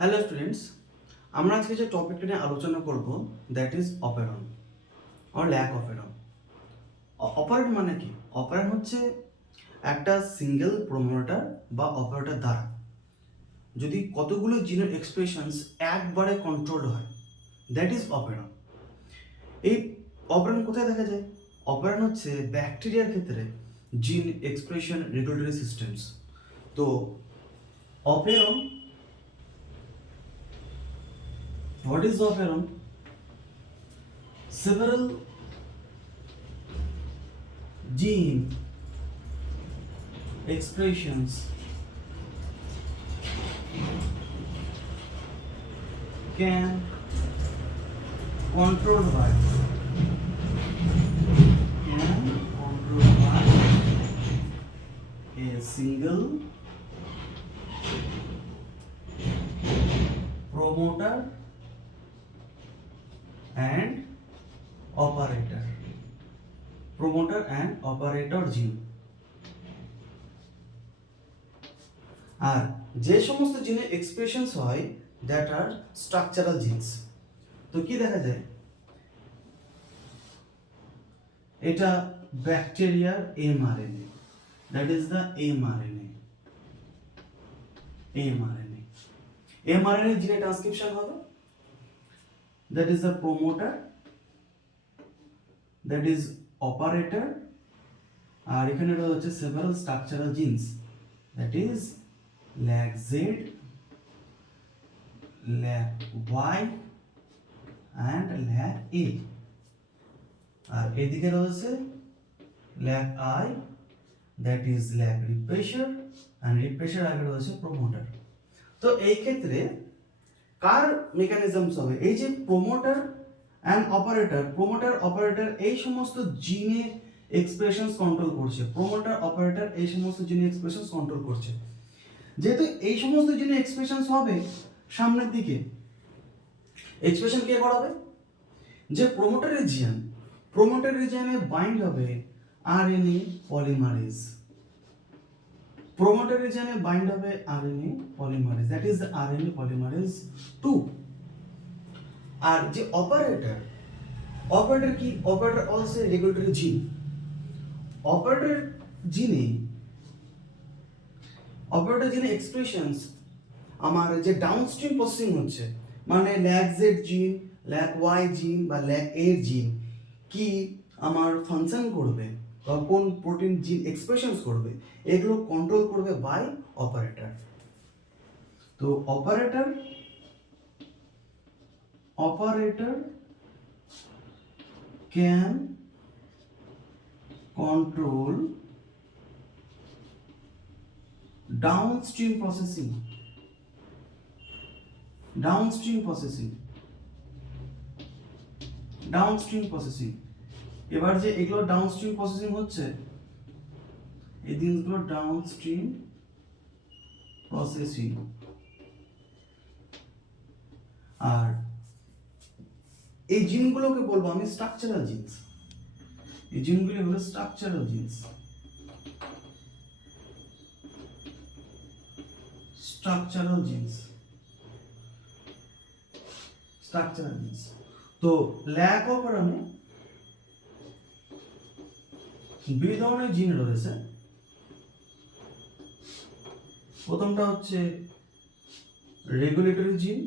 Hello students, আমরা আজকে যে টপিকটা নিয়ে আলোচনা করব দ্যাট ইজ অপারেটন অর ল্যাক অপারেটন। অপারেটন মানে কি? অপারেটন হচ্ছে একটা সিঙ্গেল প্রোমোটার বা অপারেটর দ্বারা যদি কতগুলো জিনের এক্সপ্রেশনস একবারে কন্ট্রোল হয়, দ্যাট ইজ অপারেটন। এই অপারেটন কোথায় দেখা যায়? অপারেটন হচ্ছে ব্যাকটেরিয়ার ক্ষেত্রে জিন এক্সপ্রেশন রেগুলেটরি সিস্টেমস। তো অপারেটন, what is operon? Several gene expressions can control by a single promoter and operator. Promoter and operator gene. আর যে সমস্ত জিনে এক্সপ্রেশনস হয় দ্যাট আর স্ট্রাকচারাল জিনস। তো কি দেখা যায়? এটা ব্যাকটেরিয়ার mRNA, that is the mRNA. MRNA জিনে ট্রান্সক্রিপশন হবে, that is the promoter, that is operator, আর এখানে রয়েছে several structural genes, that is lag Z, lag Y and lag A, আর এদিকে রয়েছে lag I, that is lag repressor, and repressor আগে রয়েছে promoter। তো এই ক্ষেত্রে কার মেকানিজমস হবে? এই যে promoter and operator, promoter operator এই সমস্ত জিনের এক্সপ্রেশনস কন্ট্রোল করছে। প্রোমোটার অপারেটর এই সমস্ত জিনের এক্সপ্রেশনস কন্ট্রোল করছে। যেহেতু এই সমস্ত জিনের এক্সপ্রেশনস হবে সামনের দিকে, এক্সপ্রেশন কে করাবে? যে প্রোমোটার রিজিয়ন, প্রোমোটার রিজিয়নে বাইন্ড হবে আরএনএ পলিমারেজ। প্রোমোটার রিজিয়নে বাইন্ড হবে RNA polymerase, that is the RNA polymerase 2। আর যে অপারেটর, অপারেটর কি? অপারেটর অলসো রেগুলেটরি জিন। অপারেটর জিনে, অপারেটর জিনে এক্সপ্রেশনস আমার যে ডাউনস্ট্রিম প্রসেসিং হচ্ছে, মানে ল্যাগ জেড জিন, ল্যাগ ওয়াই জিন বা ল্যাগ এ জিন কি আমার ফাংশন করবে বা কোন প্রোটিন জিন এক্সপ্রেশনস করবে, এগুলো কন্ট্রোল করবে বাই অপারেটর। তো operator can control downstream processing, এবার যে এগুলো ডাউনস্ট্রিম প্রসেসিং হচ্ছে, এই জিনিসগুলো ডাউনস্ট্রিম প্রসেসিং। আর এই জিনগুলোকে বলবো আমি স্ট্রাকচারাল জিনস। এই জিনগুলি হলো স্ট্রাকচারাল জিনস। তো ল্যাক অপারেটনে দুই ধরনের জিন রয়েছে। প্রথমটা হচ্ছে রেগুলেটরি জিন,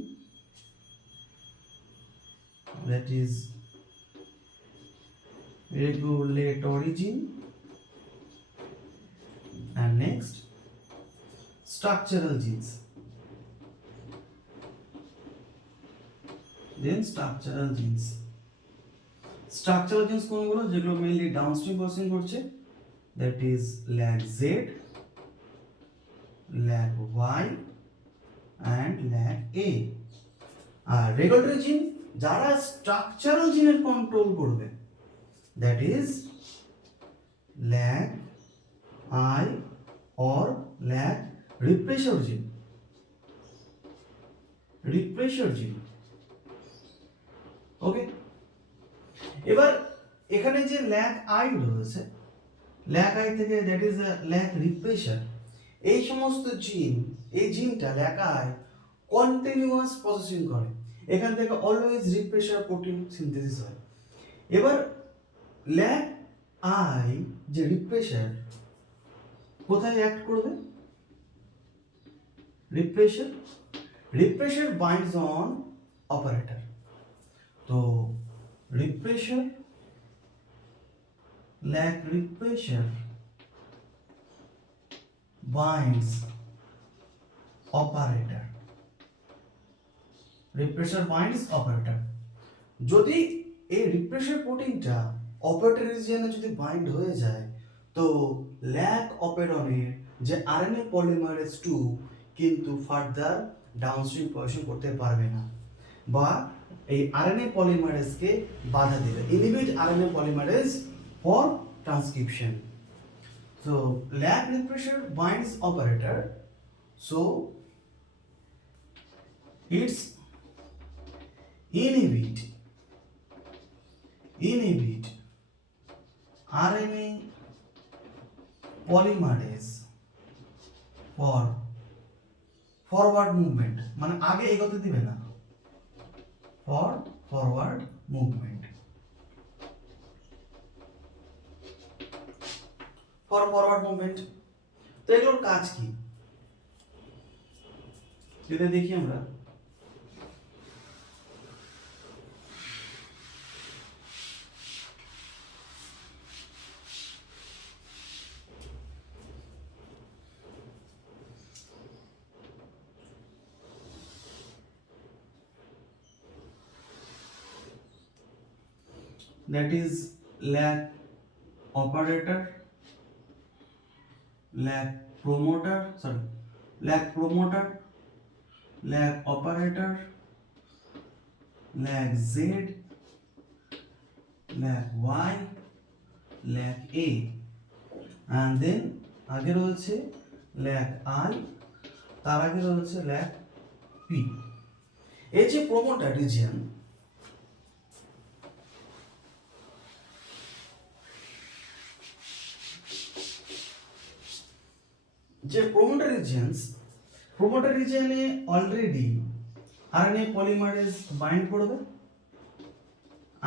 that is regulatory gene, and next structural genes, then structural genes কোনগুলো? যেগুলো মেইনলি ডাউনস্ট্রিম প্রসেসিং করছে, that is lag Z, lag Y and lag A। আর রেগুলেটরি জিন যারা স্ট্রাকচারাল জিনের কন্ট্রোল করবে, that is lag I or lag repressor gene, ওকে। এবার এখানে যে ল্যাগ আই রয়েছে, ল্যাগ আই থেকে দ্যাট ইজ ল্যাগ রিপ্রেশার, এই সমস্ত জিন, এই জিনটা ল্যাগ আই কন্টিনিউয়াস প্রসেসিং করে, এখান থেকে অলওয়েজ রিপ্রেশার প্রোটিন সিনথেসিস হয়। এবার ল্যাক আই যে রিপ্রেশার কোথায় অ্যাক্ট করবে? Repressor binds on operator. তো repressor lac repressor binds operator. Repressor binds operator. যদি এই রিপ্রেশার প্রোটিনটা অপারেটর রিজিয়নে যদি বাইন্ড হয়ে যায়, তো ল্যাক অপেরনের যে আরএনএ পলিমারেজ 2 কিন্তু ফার্দার ডাউনস্ট্রিম প্রসেসিং করতে পারবে না, বা এই আরএনএ পলিমারেজকে বাধা দেবে, inhibit RNA polymerase for transcription. So lag repressor binds operator, so it's inhibit RNA polymerase for forward movement, মানে আগে এগোতে দিবে না, for forward movement, for forward movement। তো এগুলোর কাজ কি যদি দেখি আমরা, that is lag operator, lag promoter, lag operator, lag Z, lag Y, lag A, and then আগে রয়েছে lag I, তার আগে রয়েছে lag P। এই যে প্রমোটার রিজিয়ন, যে প্রমোটার রিজিয়নে অলরেডি আরএনএ পলিমারেজ বাইন্ড করবে,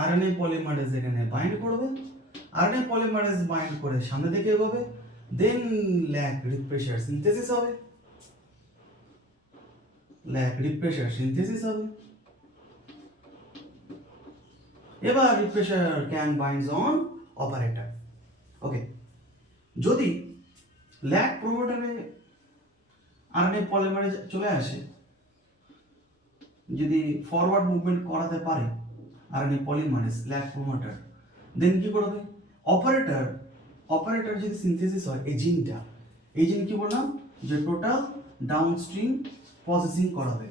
আরএনএ পলিমারেজ এখানে বাইন্ড করবে, আরএনএ পলিমারেজ বাইন্ড করে সামনে দিকে এগোবে, দেন ল্যাক রিপ্রেশার সিনথেসিস হবে, এবার repressor can binds on operator. Okay, যদি ল্যাক প্রমোটারে আরএনএ পলিমারেজ চলে আসে, যদি ফরওয়ার্ড মুভমেন্ট করাতে পারে আরএনএ পলিমারেজ ল্যাক প্রমোটার, দেন কি করবে অপারেটর যদি সিনথেসিস হয় এই জিন কি বললাম যে টোটাল ডাউনস্ট্রিম প্রসেসিং করাবে,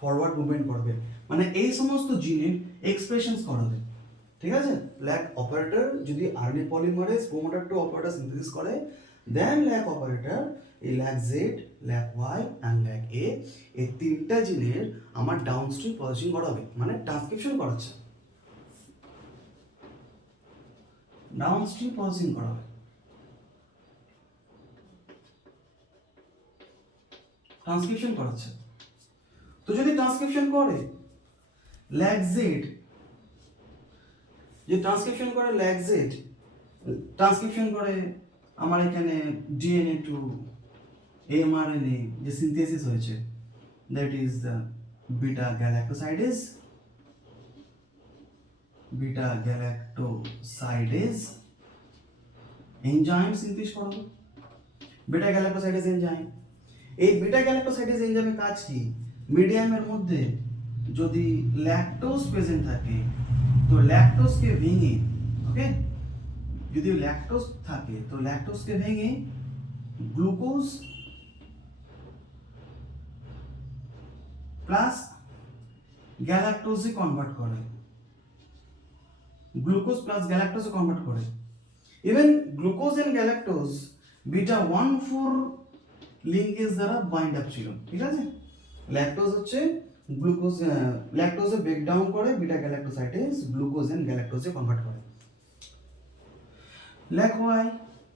ফরওয়ার্ড মুভমেন্ট করবে, মানে এই সমস্ত জিনের এক্সপ্রেশনস করাবে, ঠিক আছে। ল্যাক অপারেটর যদি RNA polymerase promoter to operator synthesis করে, দেন ল্যাক অপারেটর এই lac Z, lac Y and lac A, এই তিনটা জিনের আমার ডাউনস্ট্রিম প্রসেসিং করাবে, মানে ট্রান্সক্রিপশন করাচ্ছে, ডাউনস্ট্রিম প্রসেসিং করাবে, ট্রান্সক্রিপশন করাচ্ছে। তো যদি ট্রান্সক্রিপশন করে ল্যাক জেড, যে ট্রান্সক্রিপশন করে ল্যাক জেড, ট্রান্সক্রিপশন করে আমার এখানে ডিএনএ টু এমআরএনএ যে সিনথেসিস হয়েছে, that is the beta galactosidase, enzyme synthesis করাবো, বিটা গ্যালাক্টোসাইডেজ এনজাইম। এই বিটা গ্যালাক্টোসাইডেজ এনজাইমের কাজ কি? মিডিয়ামের মধ্যে যদি ল্যাকটোজ প্রেজেন্ট থাকে, তো ল্যাকটোজকে ভেঙে, ওকে, যদি ল্যাকটোজ থাকে তো ল্যাকটোজকে ভেঙে গ্লুকোজ প্লাস গ্যালাক্টোজে কনভার্ট করে, even glucose and galactose beta 1,4 linkage দ্বারা বাইন্ড আপ ছিল, ঠিক আছে। ল্যাকটোজ হচ্ছে গ্লুকোজ, ল্যাকটোজে ব্রেক ডাউন করে বিটা গ্যালাক্টোসাইডেজ গ্লুকোজ এন্ড গ্যালাক্টোজে কনভার্ট করে। ল্যাক ওয়াই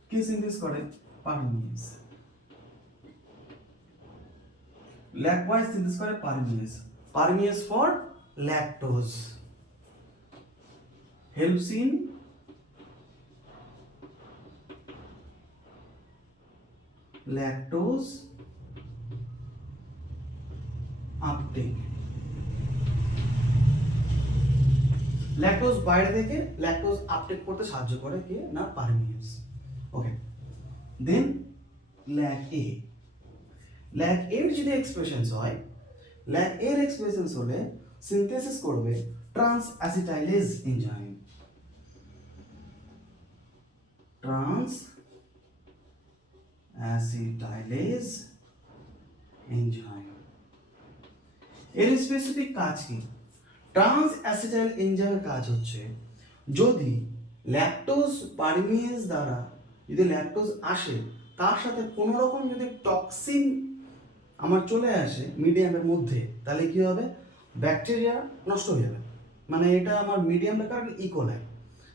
কি সিনথেসিস করে? পারমিয়েজ। likewise synthesis করে permease for lactose helps in lactose uptake lactose বাইরে থেকে ল্যাকটোজ আপটেক করতে সাহায্য করে কে না পারমিয়েজ ওকে দেন ল্যাক এ এর যদি এক্সপ্রেশনস হয় ল্যাক এর এক্সপ্রেশনস হলে সিনথেসিস করবে trans acetylase enzyme trans acetylase enzyme এর স্পেসিফিক কাজ কি ট্রান্স অ্যাসিটাইল এনজাইমের কাজ হচ্ছে যদি ল্যাকটোজ পারমিয়েজ দ্বারা যদি ল্যাকটোজ আসে তার সাথে কোনো রকম যদি টক্সিন আমার চলে আসে মিডিয়ামের মধ্যে তাহলে কি হবে ব্যাকটেরিয়া নষ্ট হয়ে যাবে মানে এটা আমার মিডিয়ামের কারণ ইকোলাই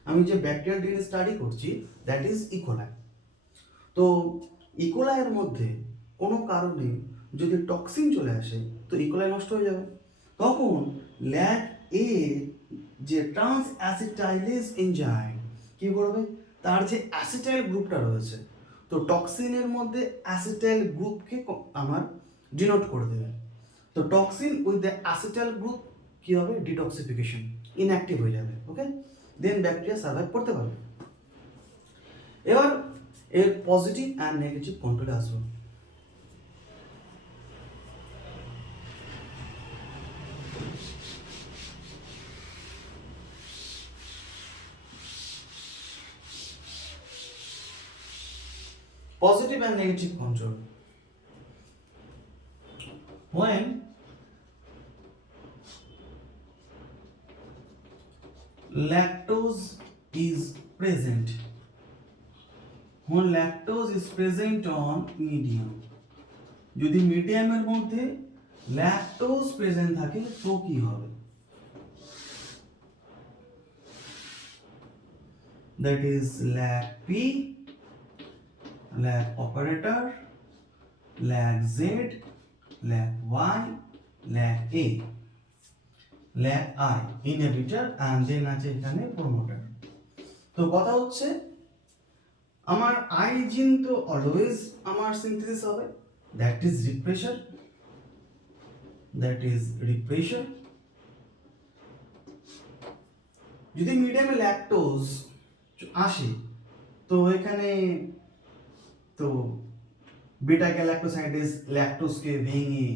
আমি যে ব্যাকটেরিয়াল ডিএনএ স্টাডি করছি দ্যাট ইজ ইকোলাই তো ইকোলাইয়ের মধ্যে কোনো কারণে যদি টক্সিন চলে আসে তো ইকোলাই নষ্ট হয়ে যাবে তখন ল্যাক এ যে ট্রান্স অ্যাসিটাইলেজ এনজাইম কি করবে তার যে অ্যাসিটাইল গ্রুপটা রয়েছে তো টক্সিনের মধ্যে অ্যাসিটাইল গ্রুপকে আমার ডিনোট করে দেবে তো toxin with the acetyl group কি হবে ডিটক্সিফিকেশন ইনঅ্যাক্টিভ হয়ে যাবে ওকে দেন ব্যাকটেরিয়া সার্ভাইভ করতে পারবে এবার এর পজিটিভ অ্যান্ড নেগেটিভ কন্ট্রোলে আসবো positive and negative control when lactose is present on medium যদি মিডিয়ামের মধ্যে ল্যাকটোজ প্রেজেন্ট থাকে তো কি হবে that is lac P lag operator, lag Z, lag Y, lag A, lag I, inhibitor and then আছে এখানে promoter তো কথা হচ্ছে আমার I জিন তো অলওয়েজ আমার সিনথেসিস হবে that is repressure যদি মিডিয়ামে ল্যাকটোজ আসে তো এখানে তো বিটা গ্যালাক্টোসাইডেজ ল্যাকটোজকে ভেঙে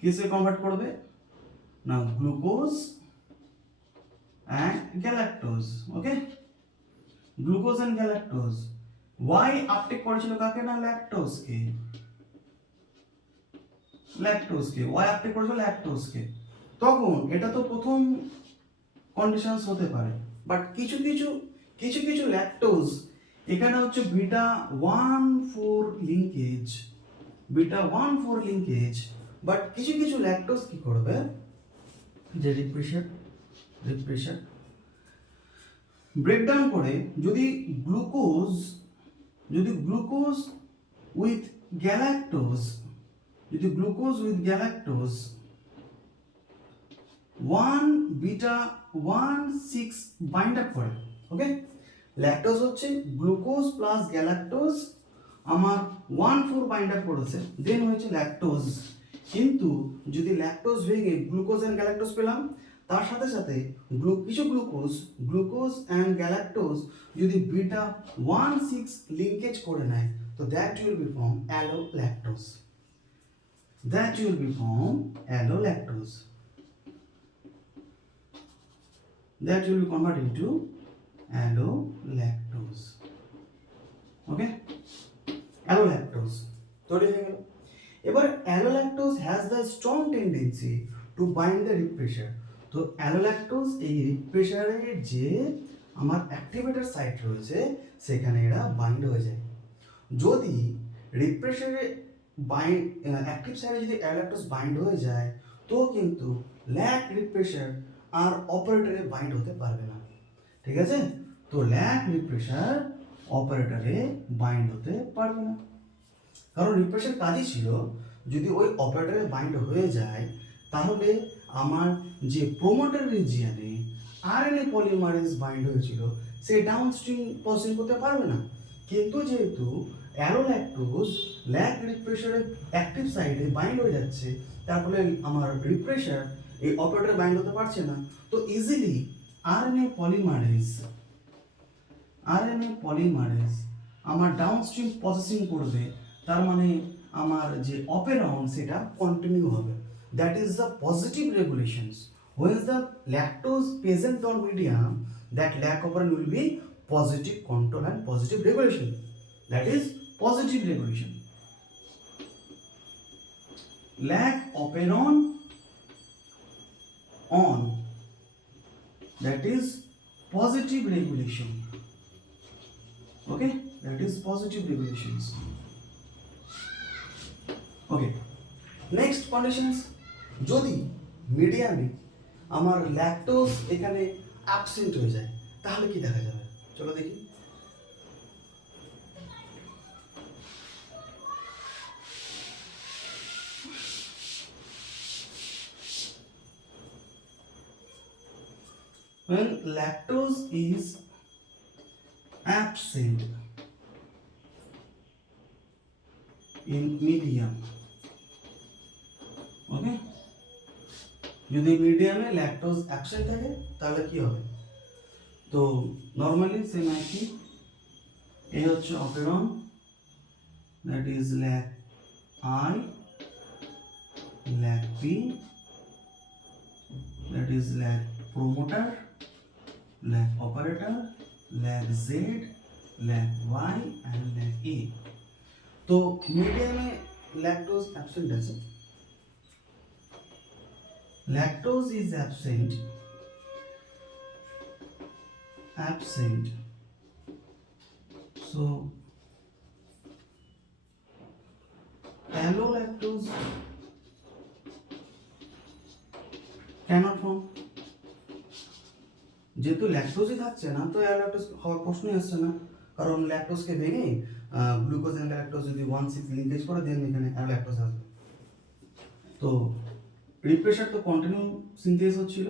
কিসে কনভার্ট করবে না glucose and galactose okay glucose and galactose Y uptake করেছিল কাকে না ল্যাকটোজকে ওয়াই আপটেক করেছিল ল্যাকটোজকে তখন এটা তো প্রথম কন্ডিশনস হতে পারে বাট কিছু কিছু ল্যাকটোজ এখানে হচ্ছে বিটা 1,4 লিঙ্কেজ বাট কিছু ল্যাকটোজ কি করবে যে রিপ্রেশার ব্রেকডাউন করে যদি glucose with galactose 1β16 bind up করে ওকে ল্যাকটোজ হচ্ছে গ্লুকোজ প্লাস গ্যালাক্টোজ আমার 1,4 বাইন্ড আপ করেছে দেন হয়েছে ল্যাকটোজ কিন্তু যদি ল্যাকটোজ ভেঙে গ্লুকোজ এন্ড গ্যালাক্টোজ পেলাম তার সাথে সাথে কিছু গ্লুকোজ এন্ড গ্যালাক্টোজ যদি বিটা 16 লিঙ্কেজ করে নেয় তো that will be form allolactose that will be converted into allolactose okay allolactose তৈরি হয়ে গেল এবার allolactose has the strong tendency to bind the repressor তো allolactose এই রিপ্রেসারের যে আমার অ্যাক্টিভেটর সাইট রয়েছে সেখানে এরা বাইন্ড হয়ে যায় যদি রিপ্রেসারে অ্যাক্টিভ সাইটে যদি allolactose বাইন্ড হয়ে যায় তো কিন্তু ল্যাক রিপ্রেসার আর অপারেটরে বাইন্ড হতে পারবে না ঠিক আছে তো ল্যাক রিপ্রেসার অপারেটরে বাইন্ড হতে পারবে না কারণ রিপ্রেসার কাজই ছিল যদি ওই অপারেটরে বাইন্ড হয়ে যায় তাহলে আমার যে প্রোমোটার রিজিয়নে আরএনএ পলিমারেজ বাইন্ড হয়েছিল সে ডাউনস্ট্রিম প্রসেসিং করতে পারবে না। কিন্তু যেহেতু অ্যারোল্যাকটোজ ল্যাগ রিপ্রেসারের অ্যাক্টিভ সাইডে বাইন্ড হয়ে যাচ্ছে, তার ফলে আমার রিপ্রেসার এই অপারেটরে বাইন্ড হতে পারছে না, তো ইজিলি আরএনএ পলিমারেজ আমার ডাউনস্ট্রিম প্রসেসিং করবে, তার মানে আমার যে অপেরন সেটা কন্টিনিউ হবে। That is the positive regulations. When the lactose present on medium, that lac operon will be positive control and positive regulation. That is positive regulation. Lac operon on, that is positive regulation. Okay, that is positive regulations. Okay, next conditions, যদি মিডিয়ামে আমার lactose এখানে absent হয়ে যায় তাহলে কি দেখা যাবে, চলো দেখি। When lactose is absent in medium, ওকে, যদি মিডিয়ামে ল্যাকটোজ অ্যাবসেন্ট থাকে তাহলে কি হবে? তো নর্মালি সেম একই, এই হচ্ছে operon, that is lac I, lac P, that is lac promoter, lac operator, lac Z, lac Y and lac A. তো মিডিয়ামে ল্যাকটোজ অ্যাবসেন্ট আছে, lactose is absent, so allolactose cannot form। যেহেতু ল্যাকটোজই থাকছে না তো অ্যালোল্যাকটোজ হওয়ার প্রশ্নই আসছে না, কারণ ল্যাকটোজকে ভেঙে গ্লুকোজ এন্ড ল্যাকটোজ যদি 1,6 লিঙ্কেজ করে দেন এখানে অ্যালোল্যাকটোজ আসবে। তো রিপ্রেসার তো কন্টিনিউ সিনথেস হচ্ছিল,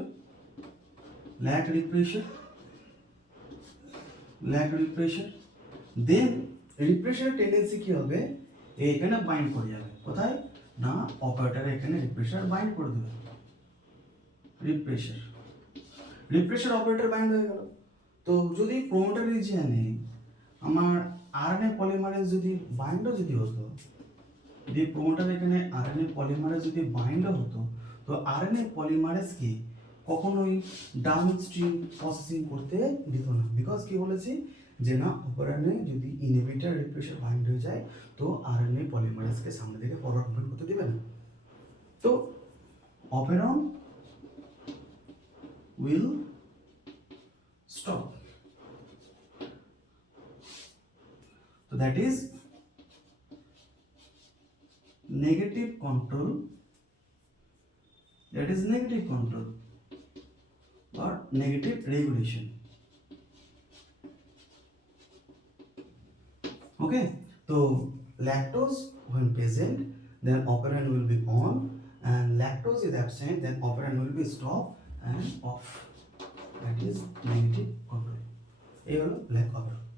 ল্যাক রিপ্রেসার, দেন রিপ্রেসারের টেন্ডেন্সি কি হবে, এখানে বাইন্ড করে যাবে, কোথায় না অপারেটর এখানে রিপ্রেসার বাইন্ড করে দেবে, রিপ্রেসার অপারেটর বাইন্ড হয়ে গেল। তো যদি প্রোমোটার রিজিয়নে আমার আরএনএ পলিমারেজ যদি বাইন্ডও যদি হতো, যদি প্রোমোটার এখানে আরএনএ পলিমারেজ যদি বাইন্ডও হতো, তো আরএনএ পলিমারেজকে কখনোই ডাউনস্ট্রিম প্রসেসিং করতে দিত না, বিকজ কি বলেছি যে না অপারেনে যদি ইনহিবিটর রিপ্রেসার বাইন্ড হয়ে যায় তো আরএনএ পলিমারেজকে সামনে থেকে ফরওয়ার্ড মুভমেন্ট করতে দিবে না। তো operon will stop, so that is negative control, or negative regulation। Okay, so lactose when present then operand will be on, and lactose is absent then operand will be stop and off, that is negative control। এই হলো lack operator.